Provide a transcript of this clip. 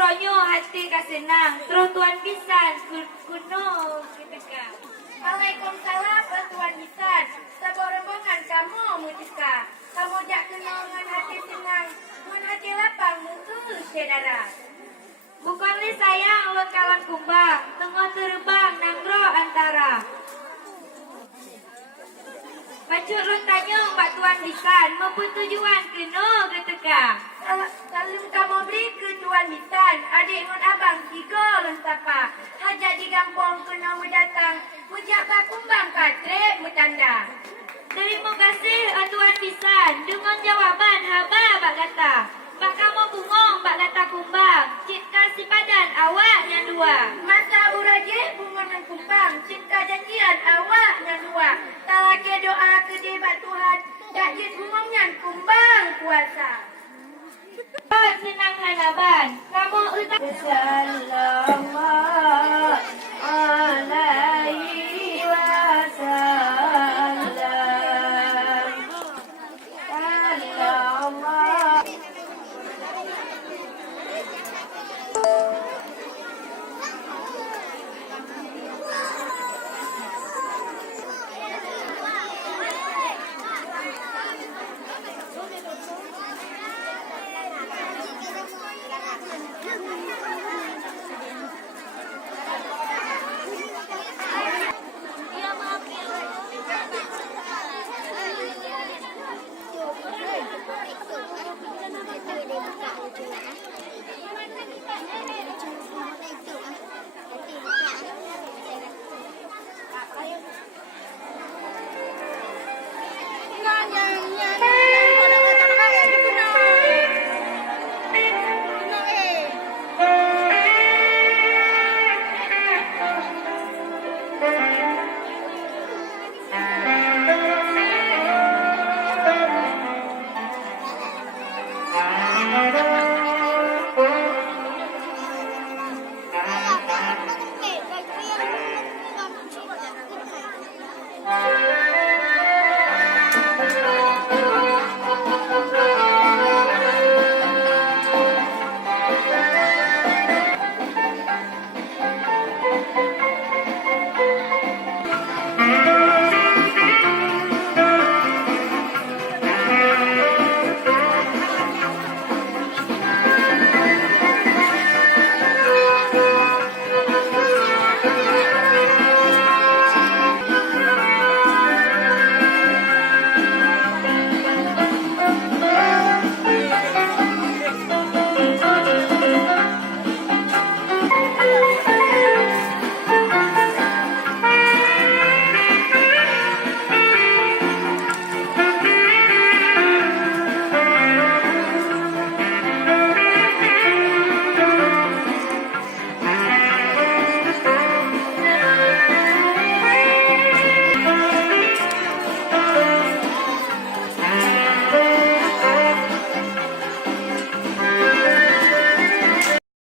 buronyo hati kasenang. Terus tuan pisan kuno ketika. Waalaikumsalam Tuan Bisan. Saborobongan kamu mutika. Kamu jak kenal dengan hati senang. Dengan hati lapang mutu sedara. Bukan li sayang lo kalang kumbang. Tengah terbang nanggro antara. Macut lo tanya Mbak Tuan Bisan. Mampu tujuan kena ketika. Lalu kamu beri ke Tuan Bisan. Adik ngon abang tiga lentapa. Hajat di kampung kena mendatang. Mujak bakumbang katre mutanda. Terima kasih Tuan Bisan. Dengan jawaban haba Mbak kata. Mbak kamu bungong Mbak kata kumbang. Cik kasih padan awak yang dua. Masa uraje bungan kumbang. Cinta janjian awak yang dua. Talake doa ke debat Tuhan. Dakjit bungongnya kumbang kuasa. Senang hanaban. Kamu utak. Salam